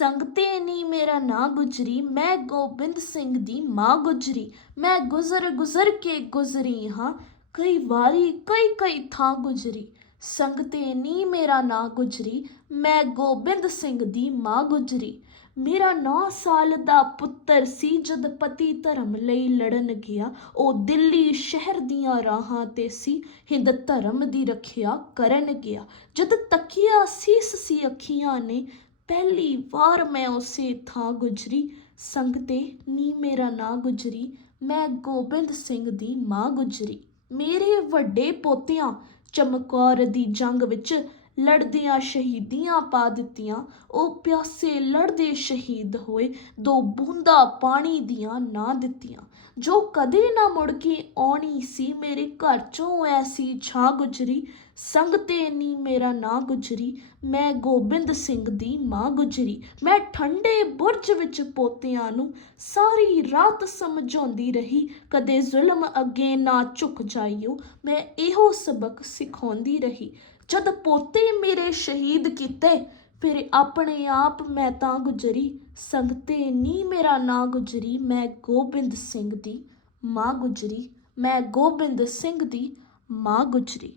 ਸੰਗਤੇ ਨੀ ਮੇਰਾ ਨਾਂ ਗੁਜਰੀ, ਮੈਂ ਗੋਬਿੰਦ ਸਿੰਘ ਦੀ ਮਾਂ ਗੁਜਰੀ, ਮੈਂ ਗੁਜ਼ਰ ਗੁਜ਼ਰ ਕੇ ਗੁਜ਼ਰੀ ਹਾਂ, ਕਈ ਵਾਰੀ ਕਈ ਕਈ ਥਾਂ ਗੁਜਰੀ। ਸੰਗਤੇ ਨੀ ਮੇਰਾ ਨਾਂ ਗੁਜਰੀ, ਮੈਂ ਗੋਬਿੰਦ ਸਿੰਘ ਦੀ ਮਾਂ ਗੁਜਰੀ। ਮੇਰਾ 9 ਸਾਲ ਦਾ ਪੁੱਤਰ ਸੀ, ਜਦ ਪਤੀ ਧਰਮ ਲਈ ਲੜਨ ਗਿਆ, ਉਹ ਦਿੱਲੀ ਸ਼ਹਿਰ ਦੀਆਂ ਰਾਹਾਂ ਤੇ ਸੀ, ਹਿੰਦ ਧਰਮ ਦੀ ਰੱਖਿਆ ਕਰਨ ਗਿਆ। ਜਦ ਤੱਕਿਆ ਸੀਸ ਸੀ ਅੱਖੀਆਂ ਨੇ ਪਹਿਲੀ ਵਾਰ ਮੈਂ ਉਸੇ ਥਾਂ ਗੁਜਰੀ। ਸੰਗਤੇ ਨੀ ਮੇਰਾ ਨਾਂ ਗੁਜਰੀ, ਮੈਂ ਗੋਬਿੰਦ ਸਿੰਘ ਦੀ ਮਾਂ ਗੁਜਰੀ। ਮੇਰੇ ਵੱਡੇ ਪੋਤਿਆਂ ਚਮਕੌਰ ਦੀ ਜੰਗ ਵਿੱਚ ਲੜਦਿਆਂ ਸ਼ਹੀਦੀਆਂ ਪਾ ਦਿੱਤੀਆਂ। ਉਹ ਪਿਆਸੇ ਲੜਦੇ ਸ਼ਹੀਦ ਹੋਏ, ਦੋ ਬੂੰਦਾਂ ਪਾਣੀ ਦੀਆਂ ਨਾ ਦਿੱਤੀਆਂ। ਜੋ ਕਦੇ ਨਾ ਮੁੜ ਕੇ ਆਉਣੀ ਸੀ, ਮੇਰੇ ਘਰ ਚੋਂ ਐਸੀ ਛਾਂ ਗੁਜਰੀ। ਸੰਗਤੇ ਨੀ ਮੇਰਾ ਨਾਂ ਗੁਜਰੀ, ਮੈਂ ਗੋਬਿੰਦ ਸਿੰਘ ਦੀ ਮਾਂ ਗੁਜਰੀ। ਮੈਂ ਠੰਡੇ ਬੁਰਜ ਵਿੱਚ ਪੋਤਿਆਂ ਨੂੰ ਸਾਰੀ ਰਾਤ ਸਮਝਾਉਂਦੀ ਰਹੀ, ਕਦੇ ਜ਼ੁਲਮ ਅੱਗੇ ਨਾ ਝੁਕ ਜਾਈਓ, ਮੈਂ ਇਹੋ ਸਬਕ ਸਿਖਾਉਂਦੀ ਰਹੀ। ਜਦ ਪੋਤੇ ਮੇਰੇ ਸ਼ਹੀਦ ਕੀਤੇ, ਫਿਰ ਆਪਣੇ ਆਪ ਮੈਂ ਤਾਂ ਗੁਜਰੀ। ਸੰਗਤੇ ਨੀ ਮੇਰਾ ਨਾਂ ਗੁਜਰੀ, ਮੈਂ ਗੋਬਿੰਦ ਸਿੰਘ ਦੀ ਮਾਂ ਗੁਜਰੀ। ਮੈਂ ਗੋਬਿੰਦ ਸਿੰਘ ਦੀ ਮਾਂ ਗੁਜਰੀ।